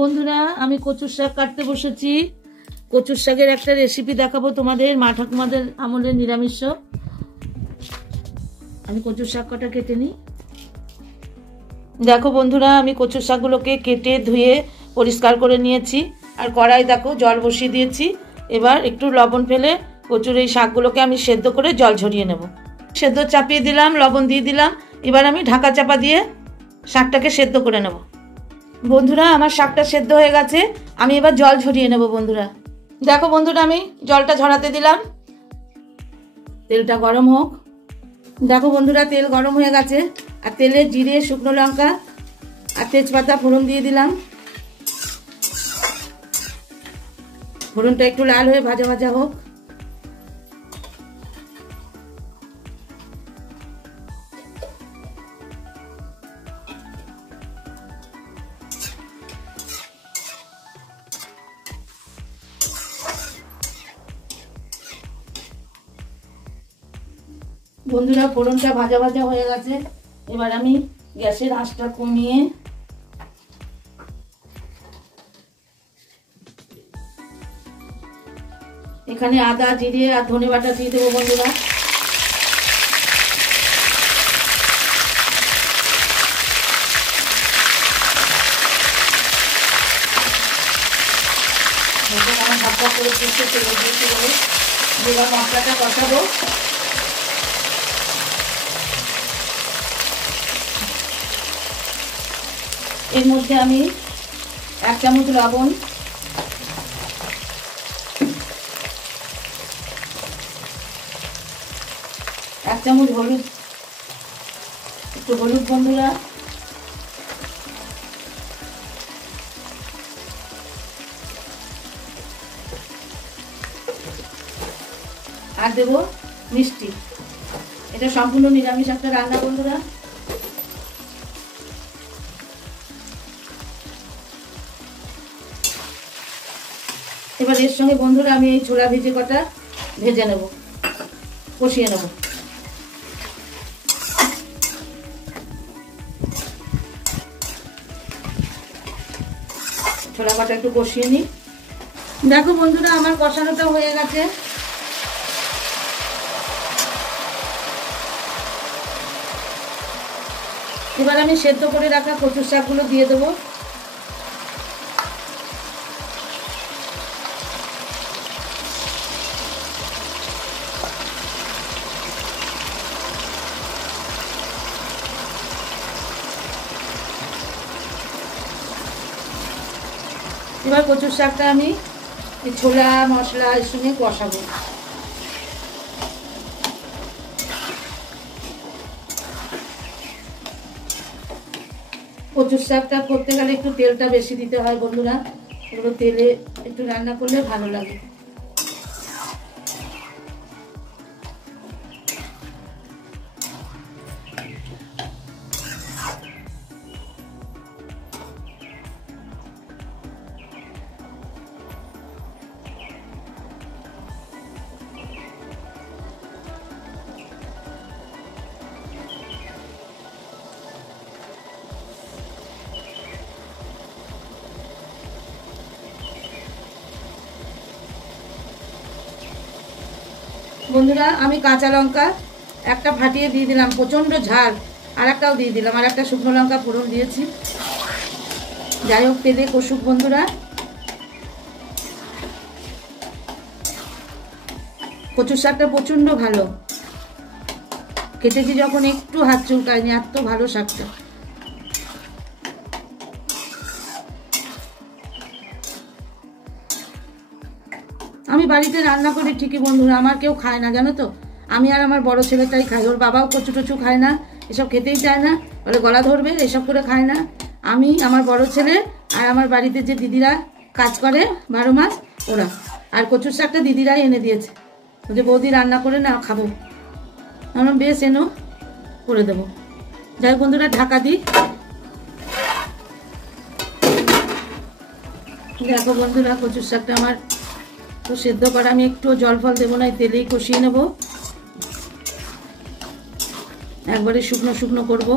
বন্ধুরা আমি কচুর শাক কাটতে বসেছি। কচুর শাকের একটা রেসিপি দেখাবো তোমাদের, মা ঠাকুমাদের আমলের নিরামিষ। আমি কচুর শাক কটা কেটে নিই। দেখো বন্ধুরা, আমি কচুর শাকগুলোকে কেটে ধুয়ে পরিষ্কার করে নিয়েছি। আর কড়াই দেখো জল বসিয়ে দিয়েছি। এবার একটু লবণ ফেলে কচুর এই শাকগুলোকে আমি সেদ্ধ করে জল ঝরিয়ে নেব। সেদ্ধ চাপিয়ে দিলাম, লবণ দিয়ে দিলাম। এবার আমি ঢাকা চাপা দিয়ে শাকটাকে সেদ্ধ করে নেব। বন্ধুরা আমার শাকটা সেদ্ধ হয়ে গেছে, আমি এবার জল ঝরিয়ে নেব। বন্ধুরা দেখো বন্ধুরা, আমি জলটা ঝরাতে দিলাম। তেলটা গরম হোক। দেখো বন্ধুরা, তেল গরম হয়ে গেছে। আর তেলে জিরে, শুকনো লঙ্কা আর তেজপাতা ফোড়ন দিয়ে দিলাম। ফোড়নটা একটু লাল হয়ে ভাজা ভাজা হোক। বন্ধুরা ফোড়নটা ভাজা ভাজা হয়ে গেছে। এবার আমি গ্যাসের আঁচটা কমিয়ে এখানে আদা, জিরে আর ধনে বাটা দিয়ে দেবো। বন্ধুরা আমার হালকা করে দিচ্ছে, তেলে দিয়েছি বলে এবার মশলাটা কষাবো। এর মধ্যে আমি 1 চামচ লবণ, 1 চামচ হলুদ, একটু হলুদ বন্ধুরা, আর দেবো মিষ্টি। এটা সম্পূর্ণ নিরামিষ একটা রান্না বন্ধুরা। এবার এর সঙ্গে বন্ধুরা আমি এই ছোলা ভেজে কটা ভেজে নেব, কষিয়ে নেব। ছোলা কটা একটু কষিয়ে নিই। দেখো বন্ধুরা আমার কষানোটা হয়ে গেছে। এবার আমি সেদ্ধ করে রাখা কচুর শাকগুলো দিয়ে দেবো। এবার কচুর শাকটা আমি ছোলা মশলা এর সঙ্গে কষাবো। কচুর শাকটা করতে গেলে একটু তেলটা বেশি দিতে হয় বন্ধুরা, এগুলো তেলে একটু রান্না করলে ভালো লাগে। বন্ধুরা আমি কাঁচা লঙ্কা একটা ফাটিয়ে দিয়ে দিলাম, প্রচন্ড ঝাল। আর একটাও দিয়ে দিলাম, আর একটা শুকনো লঙ্কা ফোড়ন দিয়েছি। যাই হোক তেলে কষুক বন্ধুরা। কচুর শাকটা প্রচন্ড ভালো, কেটেছি যখন একটু হাত চুলকায়নি, এত ভালো শাকটা। আমি বাড়িতে রান্না করি ঠিকই বন্ধুরা, আমার কেউ খায় না জানো তো। আমি আর আমার বড় ছেলেটাই খাই, ওর বাবাও কচু টচু খায় না, এসব খেতেই চায় না, বলে গলা ধরবে, এসব করে খায় না। আমি, আমার বড় ছেলে আর আমার বাড়িতে যে দিদিরা কাজ করে 12 মাস ওরা। আর কচুর শাকটা দিদিরাই এনে দিয়েছে, যে বৌদি রান্না করে না খাবো। আমরা বেশ এনো করে দেবো। যাই বন্ধুরা ঢাকা দিই। দেখো বন্ধুরা কচুর শাকটা আমার তো সেদ্ধ করা, আমি একটু জল ফল দেবো না, তেলেই কষিয়ে নেব। একবারে শুকনো শুকনো করব।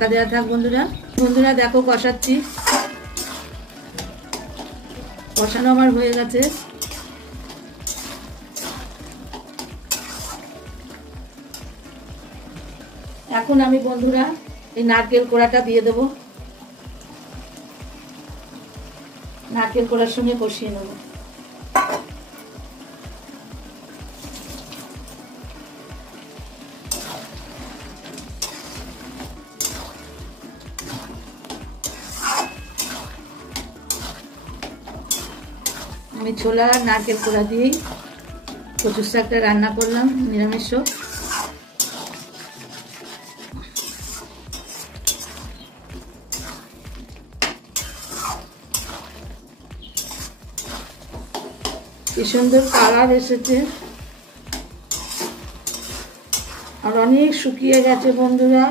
ঢাকা দেওয়া থাক বন্ধুরা। বন্ধুরা দেখো কষাচ্ছি, কষানো আমার হয়ে গেছে। এখন আমি বন্ধুরা এই নারকেল কোড়াটা দিয়ে দেবো, নারকেল কোড়ার সঙ্গে কষিয়ে নেব। আমি ছোলা আর নারকেল কোড়া দিয়েই কচুর শাকটা রান্না করলাম নিরামিষ। কি সুন্দর কালার এসেছে, আর অনেক শুকিয়ে গেছে বন্ধুরা,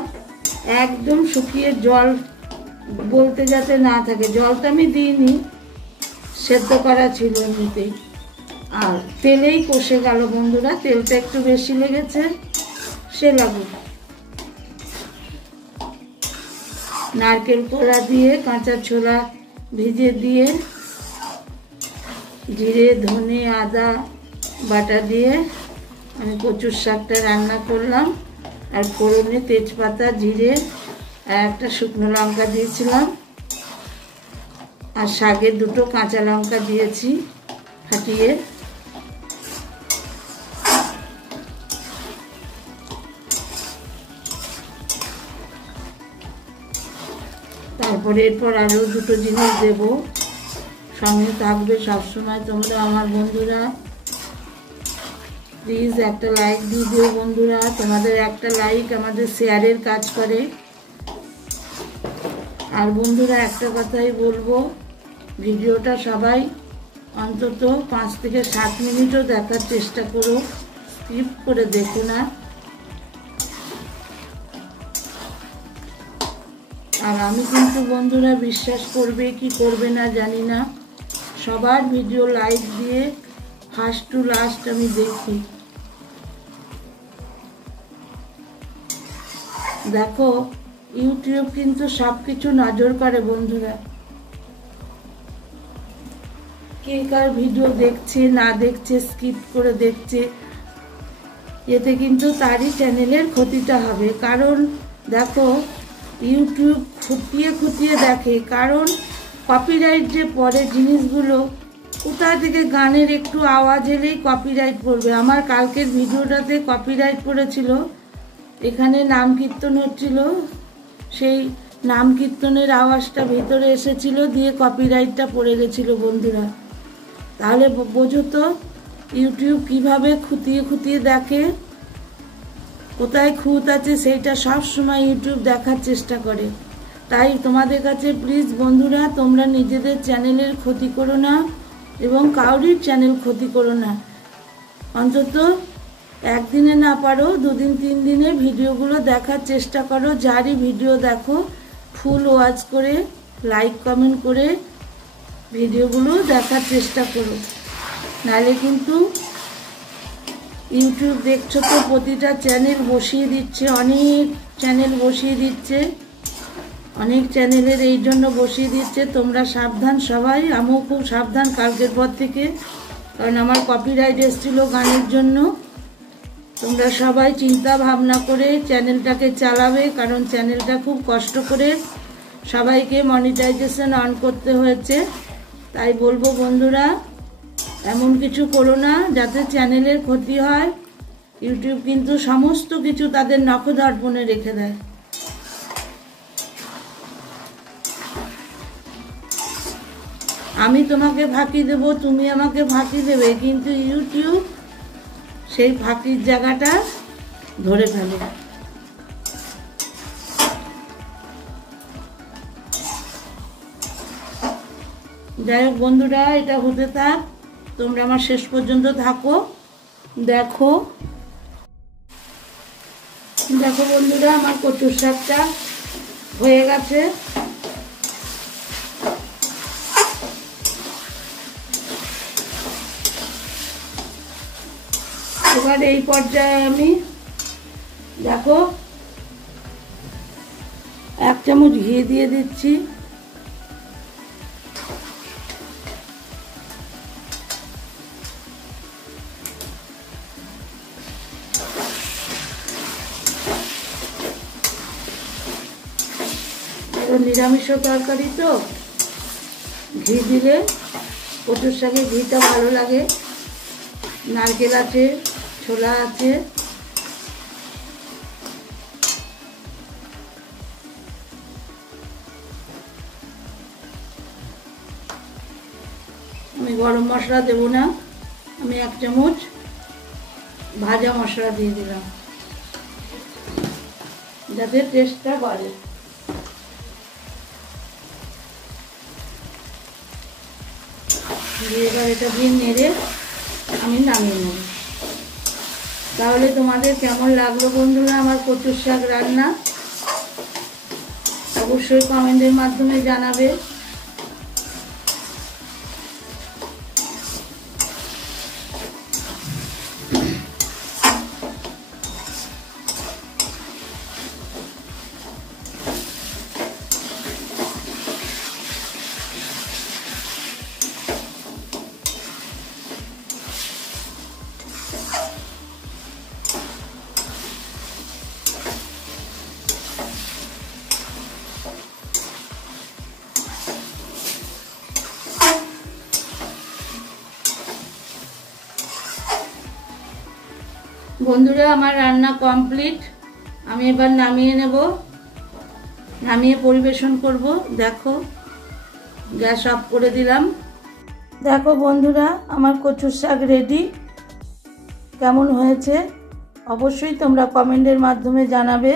একদম শুকিয়ে জল বলতে যাতে না থাকে। জলটা আমি দিইনি, সেদ্ধ করা ছিল এমনিতেই, আর তেলেই কষে গেল বন্ধুরা। তেলটা একটু বেশি লেগেছে, সে লাগুক। নারকেল কোড়া দিয়ে কাঁচা ছোলা ভিজিয়ে দিয়ে জিরে ধনে আদা বাটা দিয়ে আমি কচুর শাকটা রান্না করলাম। আর ফোড়নে তেজপাতা জিরে আর একটা শুকনো লঙ্কা দিয়েছিলাম, আর শাকের দুটো কাঁচা লঙ্কা দিয়েছি ফাটিয়ে। তারপরে এরপর আরও দুটো জিনিস দেব, সঙ্গে থাকবে সবসময় তোমরা আমার বন্ধুরা। প্লিজ একটা লাইক দিয়ে দিও বন্ধুরা, তোমাদের একটা লাইক আমাদের শেয়ারের কাজ করে। আর বন্ধুরা একটা কথাই বলবো, ভিডিওটা সবাই অন্তত 5 থেকে 7 মিনিটও দেখার চেষ্টা করো, স্কিপ করে দেখো না। আর আমি কিন্তু বন্ধুরা বিশ্বাস করবে কি করবে না জানি না, সবার ভিডিও লাইক দিয়ে ফার্স্ট টু লাস্ট আমি দেখি। দেখো ইউটিউব কিন্তু সবকিছু নজর করে বন্ধুরা, কে কার ভিডিও দেখছে না দেখছে, স্কিপ করে দেখছে, এতে কিন্তু তারই চ্যানেলের ক্ষতিটা হবে। কারণ দেখো ইউটিউব খুঁটিয়ে খুঁটিয়ে দেখে, কারণ কপিরাইট যে পড়ে জিনিসগুলো, কোথা থেকে গানের একটু আওয়াজ এলেই কপিরাইট পড়বে। আমার কালকের ভিডিওটাতে কপিরাইট পড়েছিল, এখানে নাম কীর্তন হচ্ছিল, সেই নাম কীর্তনের আওয়াজটা ভেতরে এসেছিল, দিয়ে কপিরাইটটা পড়ে গেছিল বন্ধুরা। তাহলে বোঝো তো ইউটিউব কিভাবে খুঁটিয়ে খুঁটিয়ে দেখে, কোথায় খুঁত আছে সেইটা সব সময় ইউটিউব দেখার চেষ্টা করে। তাই তোমাদের কাছে প্লিজ বন্ধুরা, তোমরা নিজেদের চ্যানেলের ক্ষতি করো না এবং কাউরির চ্যানেল ক্ষতি করো না। অন্তত একদিনে না পারো 2 দিন 3 দিনে ভিডিওগুলো দেখার চেষ্টা করো। যারই ভিডিও দেখো ফুল ওয়াচ করে লাইক কমেন্ট করে ভিডিওগুলো দেখার চেষ্টা করো, নাহলে কিন্তু ইউটিউব দেখছো তো প্রতিটা চ্যানেল বসিয়ে দিচ্ছে, অনেক চ্যানেল বসিয়ে দিচ্ছে, অনেক চ্যানেলের এই জন্য বসিয়ে দিচ্ছে। তোমরা সাবধান সবাই, আমিও খুব সাবধান কালকের পর থেকে, কারণ আমার কপিরাইট এসেছিল গানের জন্য। তোমরা সবাই চিন্তা ভাবনা করে চ্যানেলটাকে চালাবে, কারণ চ্যানেলটা খুব কষ্ট করে সবাইকে মনিটাইজেশন অন করতে হয়েছে। তাই বলবো বন্ধুরা, এমন কিছু করো না যাতে চ্যানেলের ক্ষতি হয়। ইউটিউব কিন্তু সমস্ত কিছু তাদের নখদর্পণে রেখে দেয়। আমি তোমাকে ফাঁকি দেব, তুমি আমাকে ফাঁকি দেবে, কিন্তু ইউটিউব সেই ফাঁকির জায়গাটা ধরে ফেলে। যাই হোক বন্ধুরা, এটা হতে থাক, তোমরা আমার শেষ পর্যন্ত থাকো। দেখো দেখো বন্ধুরা, আমার কচুর শাকটা হয়ে গেছে। এবার এই পর্যায়ে আমি দেখো 1 চামচ ঘি দিয়ে দিচ্ছি। নিরামিষ তরকারি তো ঘি দিলে কচুর শাকে ঘিটা ভালো লাগে। নারকেল আছে, ছোলা আছে, আমি গরম মশলা দেব না, আমি 1 চামচ ভাজা মশলা দিয়ে দিলাম যাতে টেস্টটা বাড়ে। এবার এটা দিয়ে নেড়ে আমি নামিয়ে নেব। তাহলে তোমাদের কেমন লাগলো বন্ধুরা আমার কচুর শাক রান্না, অবশ্যই কমেন্টের মাধ্যমে জানাবে। বন্ধুরা আমার রান্না কমপ্লিট, আমি এবার নামিয়ে নেব, নামিয়ে পরিবেশন করব। দেখো গ্যাস অফ করে দিলাম। দেখো বন্ধুরা আমার কচুর শাক রেডি। কেমন হয়েছে অবশ্যই তোমরা কমেন্টের মাধ্যমে জানাবে।